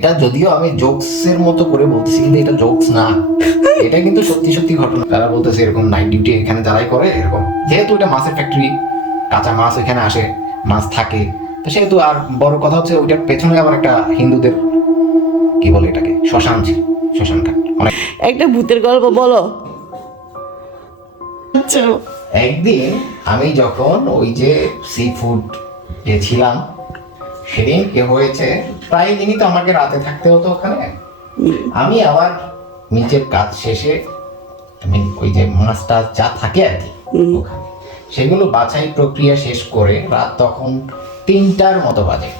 এটা যদিও আমি জোকসের মতো করে বলতেছি, কিন্তু এটা জোকস না, এটা কিন্তু সত্যি সত্যি ঘটনা। তারা বলতেছে এরকম নাইট ডিউটি এখানে যারাই করে এরকম, যেহেতু এটা মাছের ফ্যাক্টরি, কাঁচা মাছ এখানে আসে, মাছ থাকে, তো সেহেতু। আর বড় কথা হচ্ছে ওইটার পেছনে আবার একটা হিন্দুদের কি বলে এটাকে, শ্মশান ছিল, শ্মশান ঘাট অনেক। একটা ভূতের গল্প বলো। আচ্ছা, একদিন আমি যখন ওই যে সি ফুড ছিলাম, সেদিন কি হয়েছে, প্রায় দিনই তো আমাকে রাতে থাকতে হতো ওখানে। আমি আবার নিচের কাজ শেষে আমি ওই যে মাছটা যা থাকে আর কি ওখানে, সেগুলো বাছাই প্রক্রিয়া শেষ করে রাত তখন 3টার মতো বাজে।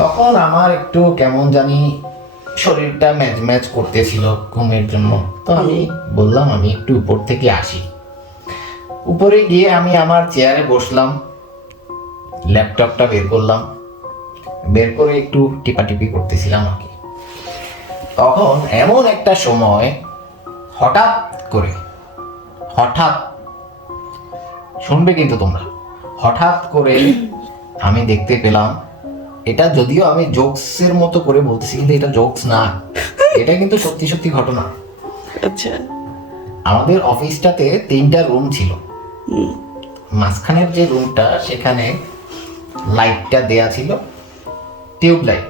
তখন আমার একটু কেমন জানি শরীরটা ম্যাচ ম্যাচ করতেছিল ঘুমের জন্য। তো আমি বললাম আমি একটু উপর থেকে আসি। উপরে গিয়ে আমি আমার চেয়ারে বসলাম, ল্যাপটপটা বের করলাম, বের করে একটু টিপাটিপি করতেছিলাম আর কি। তখন এমন একটা সময় হঠাৎ করে, হঠাৎ শুনবে কিন্তু তোমরা, হঠাৎ করে আমি দেখতে পেলাম, এটা যদিও আমি জোকসের মতো করে বলতেছি, কিন্তু এটা জোকস না, এটা কিন্তু সত্যি সত্যি ঘটনা। আচ্ছা, আমাদের অফিসটাতে 3টা রুম ছিল। মাঝখানের যে রুমটা, সেখানে লাইটটা দেয়া ছিল টিউব লাইট।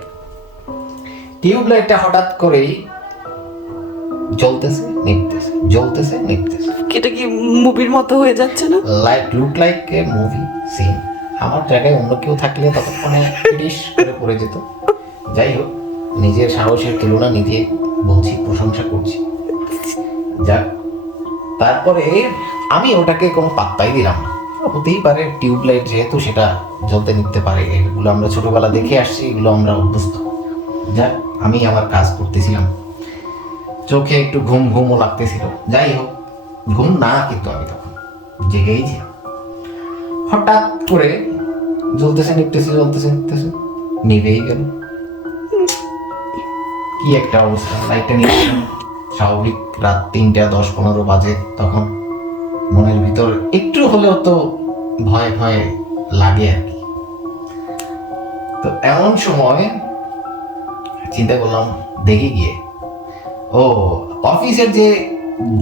টিউব লাইটটা হঠাৎ করেই জ্বলতেছে নিভতেছে, জ্বলতেছে নিভতেছে। এটা কি মুভির মতো হয়ে যাচ্ছে না? Look like a movie scene. আমার জায়গায় অন্য কেউ থাকলে ততক্ষণে ফিনিশ করে পড়ে যেত। যাই হোক, নিজের সাহসের তুলনা নিজে বলছি, প্রশংসা করছি। যাক, তারপরে আমি ওটাকে কোনো পাত্তাই দিলাম না। হতেই পারে টিউবলাইট, যেহেতু সেটা জ্বলতে নিতে পারে, এগুলো আমরা ছোটবেলা দেখে আসছি, এগুলো আমরা অভ্যস্ত। যাক, আমি আমার কাজ করতেছিলাম, চোখে একটু ঘুম ঘুমও লাগতেছিল। যাই হোক, ঘুম না, কিন্তু আমি তখন জেগেই ছিলাম। হঠাৎ করে জ্বলতেছে নিপতেছে, জ্বলতেছে নিপতেছে, নিভেই গেল। কি একটা অবস্থা! লাইটটা নিয়ে স্বাভাবিক রাত 3:10-15 বাজে। তখন মনের ভিতর একটু হলেও তো ভয় ভয় লাগে আর কি। তো এমন সময় চিন্তা করলাম, দেখি গিয়ে, ও অফিসের যে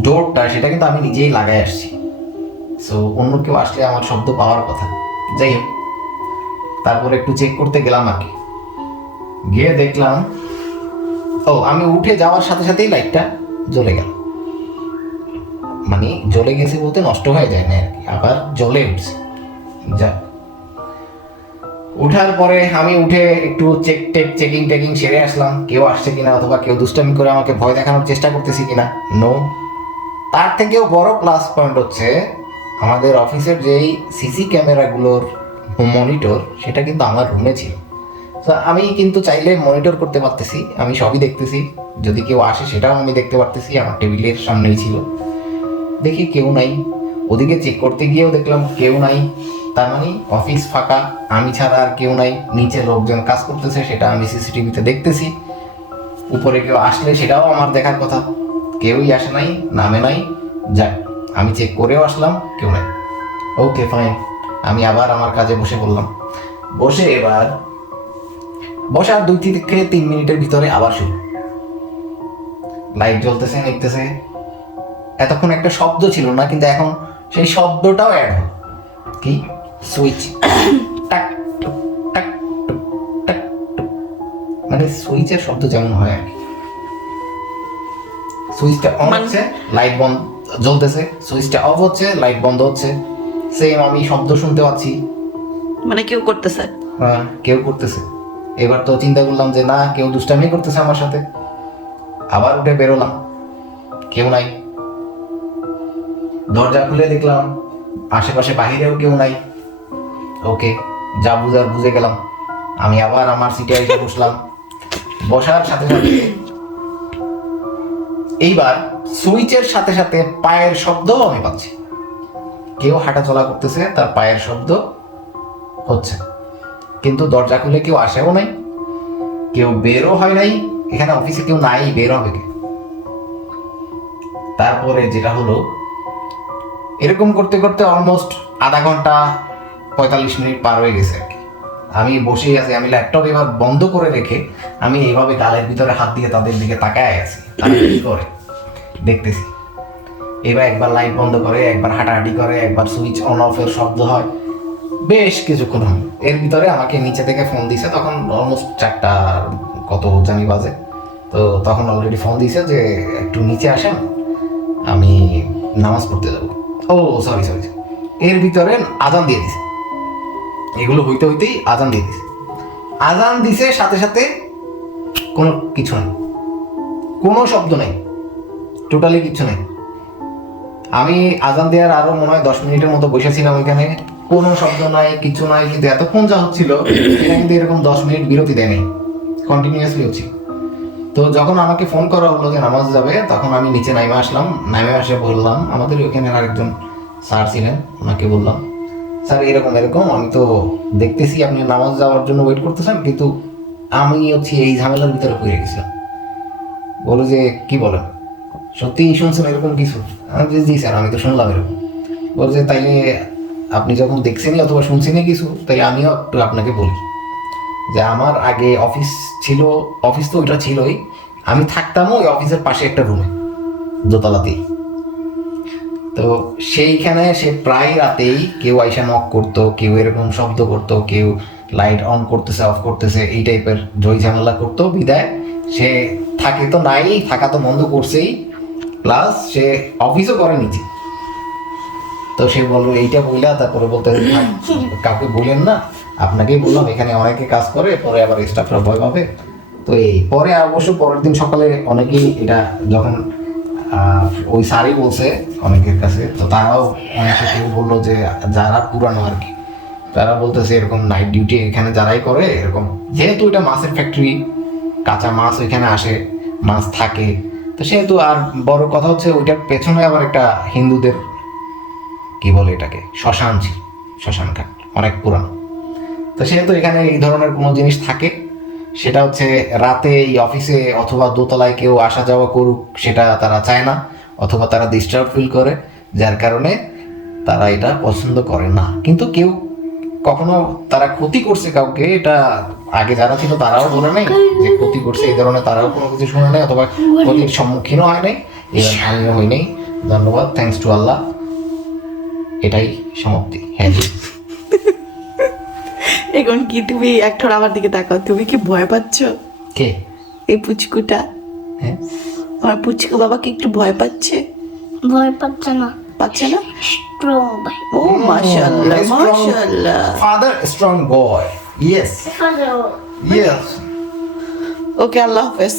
ডোরটা, সেটা কিন্তু আমি নিজেই লাগাই আসছি। সো অন্য কেউ আসলে আমার শব্দ পাওয়ার কথা। যাই হোক, তারপর একটু চেক করতে গেলাম আর কি। গিয়ে দেখলাম, ও আমি উঠে যাওয়ার সাথে সাথেই লাইটটা জ্বলে গেল। মানে জ্বলে গেছে বলতে নষ্ট হয়ে যায় না আর কি, আবার জ্বলে উঠছে। যাক, উঠার পরে আমি উঠে একটু চেকিং টেকিং সেরে আসলাম, কেউ আসছে কিনা, অথবা কেউ দুষ্টামি করে আমাকে ভয় দেখানোর চেষ্টা করতেছি কিনা। নো। তার থেকেও বড় প্লাস পয়েন্ট হচ্ছে, আমাদের অফিসের যেই সিসি ক্যামেরাগুলোর মনিটর, সেটা কিন্তু আমার রুমে ছিল। তো আমি কিন্তু চাইলে মনিটর করতে পারতেছি, আমি সবই দেখতেছি, যদি কেউ আসে সেটাও আমি দেখতে পারতেছি, আমার টেবিলের সামনেই ছিল। দেখি কেউ নাই, ওদিকে চেক করতে গিয়েও দেখলাম কেউ নাই। তার মানে অফিস ফাঁকা, আমি ছাড়া আর কেউ নাই। নিচে লোকজন কাজ করতেছে, সেটা আমি সিসিটিভিতে দেখতেছি। উপরে কেউ আসলে সেটাও আমার দেখার কথা, কেউই আসে নাই, নামে নাই। যাক, আমি চেক করেও আসলাম, কেউ নাই। ওকে ফাইন, আমি আবার আমার কাজে বসে পড়লাম। বসে এবার বসার 2 থেকে 3 মিনিটের ভিতরে আবার শুরু, লাইট জ্বলতেছে নিতেছে। এতক্ষণ একটা শব্দ ছিল না, কিন্তু এখন সেই শব্দটাও অ্যাড হলো। কি? সুইচ টাক টুক, টাক টুক, টাক টুক। মানে সুইচের শব্দ যেমন হয় আর কি। সুইচটা অন হচ্ছে, লাইট বন্ধ, জ্বলতেছে। সুইচটা অফ হচ্ছে, লাইট বন্ধ হচ্ছে। সেম আমি শব্দ শুনতে পাচ্ছি। মানে কেউ করতেছে? হ্যাঁ, কেউ করতেছে। এবার তো চিন্তা করলাম যে না, কেউ দুষ্টামি করতেছে আমার সাথে। আবার উঠে বেরোলাম, কেউ নাই। দরজা খুলে দেখলাম আশেপাশে বাহিরেও কেউ নাই। ওকে, যা বুঝার বুঝে গেলাম। আমি আবার আমার সিটে এসে বসলাম। বসার সাথে সাথে এইবার সুইচের সাথে সাথে পায়ের শব্দও আমি পাচ্ছি। কেউ হাঁটা চলা করতেছে, তার পায়ের শব্দ হচ্ছে। কিন্তু দরজা খুলে কেউ আসেও নাই, কেউ বেরও হয় নাই। এখানে অফিসে কেউ নাই, বের হবে কে? তারপরে যেটা হলো, এরকম করতে করতে অলমোস্ট আধা ঘন্টা 45 মিনিট পার হয়ে গেছে আর কি। আমি বসেই আছি, আমি ল্যাপটপ এবার বন্ধ করে রেখে আমি এইভাবে গালের ভিতরে হাত দিয়ে তাদের দিকে তাকায় আছি, তারা কি করে দেখতেছি। এবার একবার লাইট বন্ধ করে, একবার হাঁটাহাঁটি করে, একবার সুইচ অন অফের শব্দ হয়, বেশ কিছুক্ষণ হয়। এর ভিতরে আমাকে নিচে থেকে ফোন দিছে, তখন অলমোস্ট 4টা কত জানি বাজে। তো তখন অলরেডি ফোন দিছে যে একটু নিচে আসেন, আমি নামাজ পড়তে যাবো। ও সরি সরি, এর ভিতরে আজান দিয়ে দিছে। এগুলো হইতে হইতেই আজান দিয়ে দিছে। আজান দিছে সাথে সাথে কোনো কিছু নেই, কোনো শব্দ নেই, টোটালি কিছু নেই। আমি আজান দেওয়ার আরো মনে হয় 10 মিনিটের মতো বসেছিলাম এখানে, কোনো শব্দ নাই, কিছু নাই। কিন্তু এতক্ষণ যা হচ্ছিল এটা কিন্তু এরকম 10 মিনিট বিরতি দেয়নি, কন্টিনিউয়াসলি হচ্ছে। তো যখন আমাকে ফোন করা হলো যে নামাজ যাবে, তখন আমি নিচে নাইমে আসলাম। নাইমে আসে বললাম, আমাদের ওখানে আরেকজন স্যার ছিলেন, ওনাকে বললাম, স্যার এরকম এরকম, আমি তো দেখতেছি আপনি নামাজ যাওয়ার জন্য ওয়েট করতেছেন, কিন্তু আমি হচ্ছে এই ঝামেলার ভিতরে পড়ে গেছিলাম। বলো যে কি বলেন, সত্যিই শুনছেন এরকম কিছু? আমি বলছি, জি স্যার, আমি তো শুনলাম এরকম। বলছে যে তাইলে আপনি যখন দেখছেনই অথবা শুনছেনই কিছু, তাই আমিও একটু আপনাকে বলি যে আমার আগে অফিস ছিল, অফিস তো ওইটা ছিলই, আমি থাকতামও ওই অফিসের পাশে একটা রুমে, দোতলাতেই। তো সেইখানে সে প্রায় রাতেই কেউ আইসা নক করতো, কেউ এরকম শব্দ করতো, কেউ লাইট অন করতেছে অফ করতেছে, এই টাইপের জয় ঝামেলা করতো। বিদায় সে থাকে তো নাই, থাকা তো বন্ধ করছেই, প্লাস সে অফিসও করে নিচে। তো সে বললো এইটা বললা, তারপরে বলতে কাউকে বলেন না, আপনাকেই বললাম, এখানে অনেকে কাজ করে, পরে আবার স্টাফরা ভয় পাবে। তো এই পরে অবশ্য পরের দিন সকালে অনেকেই এটা যখন ওই স্যারই বলছে অনেকের কাছে, তো তারাও অনেকে কেউ বললো যে যারা পুরানো আর কি, তারা বলতেছে এরকম নাইট ডিউটি এখানে যারাই করে এরকম, যেহেতু এটা মাছের ফ্যাক্টরি, কাঁচা মাছ ওইখানে আসে, মাছ থাকে, তো সেহেতু। আর বড় কথা হচ্ছে ওইটার পেছনে আবার একটা হিন্দুদের কি বলে এটাকে, শ্মশান ছিল, শ্মশান ঘাট অনেক পুরানো। তো সেহেতু এখানে এই ধরনের কোনো জিনিস থাকে, সেটা হচ্ছে রাতে এই অফিসে অথবা দোতলায় কেউ আসা যাওয়া করুক, সেটা তারা চায় না, অথবা তারা ডিস্টার্ব ফিল করে, যার কারণে তারা এটা পছন্দ করে না। কিন্তু কেউ কখনো তারা ক্ষতি করছে কাউকে, এটা আগে যারা ছিল তারাও বলে নাই যে ক্ষতি করছে, এই ধরনের তারাও কোনো কিছু শুনে নাই, অথবা ক্ষতির সম্মুখীনও হয় নাই, এবার আমিও হই নাই। ধন্যবাদ, থ্যাঙ্কস টু আল্লাহ। এটাই সমাপ্তি। হ্যাঁ জি। এখন কি তুমি একটা আমার দিকে তাকাও, তুমি কি ভয় পাচ্ছ? কে? এই পুচকুটা, হ্যাঁ, আমার পুচকু বাবা কি একটু ভয় পাচ্ছে? ভয় পাচ্ছে না, পাচ্ছে না? স্ট্রং ভাই। ও মাশাআল্লাহ, Strong মাশাআল্লাহ। father, strong boy. Yes, yes. ওকে, আল্লাহ হাফেজ।